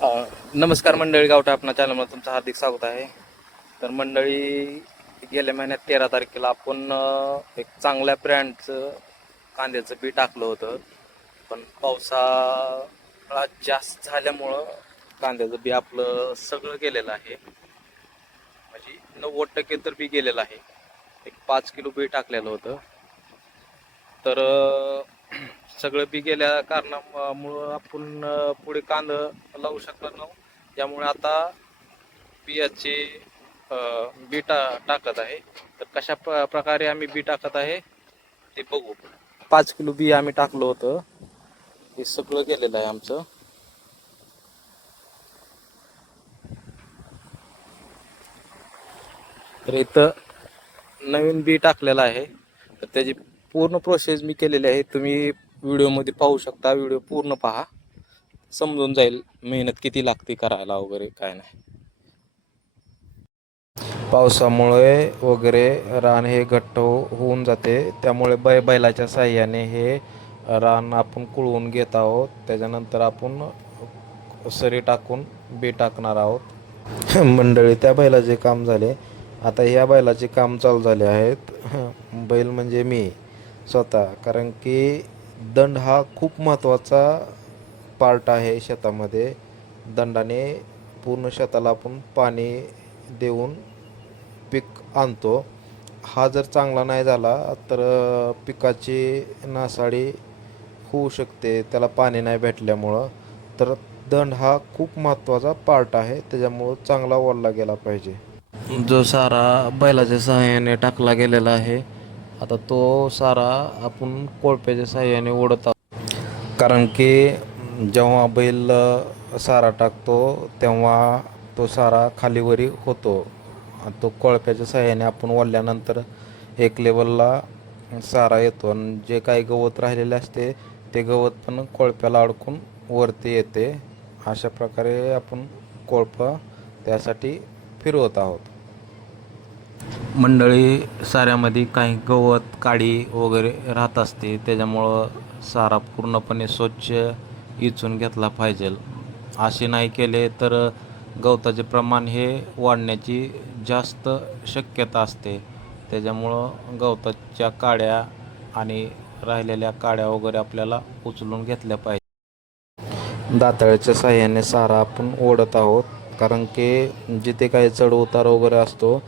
नमस्कार मंडळी, गावठा आपणा चॅनलमध्ये तुमचं हार्दिक स्वागत आहे. तर मंडळी, गेल्या महिन्यात 13 तारखेला आपण एक चांगल्या ब्रँडचं कांद्याचं बी टाकलं होतं. पण पावसाळा जास्त झाल्यामुळं कांद्याचं बी आपलं सगळं गेलेलं आहे. म्हणजे 90% तर बी गेलेलं आहे. एक 5 किलो बी टाकलेलं होतं. तर सगळं बी गेल्या कारणामुळं आपण पुढे कांदा लावू शकलो नव्हतो. त्यामुळे आता बियाचे बी टाकत आहे. तर कशा प्रकारे आम्ही बी टाकत आहे ते बघू. 5 किलो बी आम्ही टाकलं होतं. हे सगळं गेलेलं आहे आमचं. तर इथं नवीन बी टाकलेलं आहे. तर त्याची पूर्ण प्रोसेस मी केलेली आहे. तुम्ही व्हिडिओमध्ये पाहू शकता. व्हिडिओ पूर्ण पहा, समजून जाईल मेहनत किती लागते करायला वगैरे काय नाही. पावसामुळे वगैरे रान हे घट्ट होऊन जाते. त्यामुळे बैलाच्या साह्याने हे रान आपण कुळवून घेत आहोत. त्याच्यानंतर आपण सरी टाकून बी टाकणार आहोत. मंडळी, त्या बैलाचे काम झाले. आता ह्या बैलाचे काम चालू झाले आहेत. बैल म्हणजे मी स्वतः. कारण की दंड हा खूप महत्त्वाचा पार्ट आहे शेतामध्ये. दंडाने पूर्ण शेताला आपण पाणी देऊन पीक आणतो. हा जर चांगला नाही झाला तर पिकाची नासाडी होऊ शकते, त्याला पाणी नाही भेटल्यामुळं. तर दंड हा खूप महत्त्वाचा पार्ट आहे, त्याच्यामुळं चांगला ओढला गेला पाहिजे. जो सारा बैलाच्या सहाय्याने टाकला गेलेला आहे, आता तो सारा आपण कोळप्याच्या सहाय्याने ओढत आहोत. कारण की जेव्हा बैल सारा टाकतो तेव्हा तो सारा खालीवरी होतो. तो कोळप्याच्या सहाय्याने आपण ओढल्यानंतर एक लेवलला सारा येतो. आणि जे काही गवत राहिलेले असते ते गवत पण कोळप्याला अडकून वरती येते. अशा प्रकारे आपण कोळपं त्यासाठी फिरवत आहोत. मंडळी, साऱ्यामध्ये काही गवत काडी वगैरे राहत असते, त्याच्यामुळं सारा पूर्णपणे स्वच्छ इचून घेतला पाहिजे. असे नाही केले तर गवताचे प्रमाण हे वाढण्याची जास्त शक्यता असते. त्याच्यामुळं गवताच्या काड्या आणि राहिलेल्या काड्या वगैरे आपल्याला उचलून घेतल्या पाहिजे. दाताळ्याच्या साह्याने सारा आपण ओढत आहोत. कारण की जिथे काही चढ उतार वगैरे असतो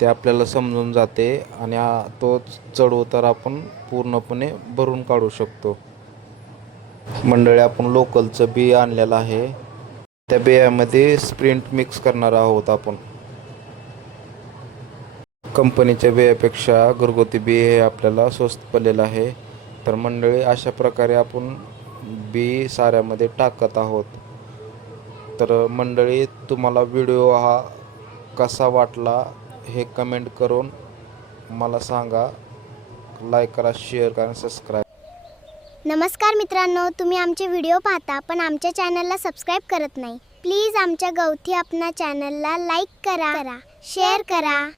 ते आपल्याला समजून जाते आणि तो चढ उतार आपण पूर्णपणे भरून काढू शकतो. मंडळी, आपण लोकलचं बी आणलेलं आहे. त्या बियामध्ये स्प्रिंट मिक्स करणार आहोत आपण. कंपनीच्या बियापेक्षा घरगुती बी हे आपल्याला स्वस्त पडलेलं आहे. तर मंडळी, अशा प्रकारे आपण बी साऱ्यामध्ये टाकत आहोत. तर मंडळी, तुम्हाला व्हिडिओ हा कसा वाटला हे कमेंट करून मला सांगा. लाईक करा, शेअर करा, सबस्क्राईब. नमस्कार मित्रांनो, तुम्ही आमचे व्हिडिओ पाहता पण आमच्या चॅनलला सबस्क्राईब करत नाही. प्लीज आमच्या गावठी आपणा चॅनलला लाईक करा, शेअर करा.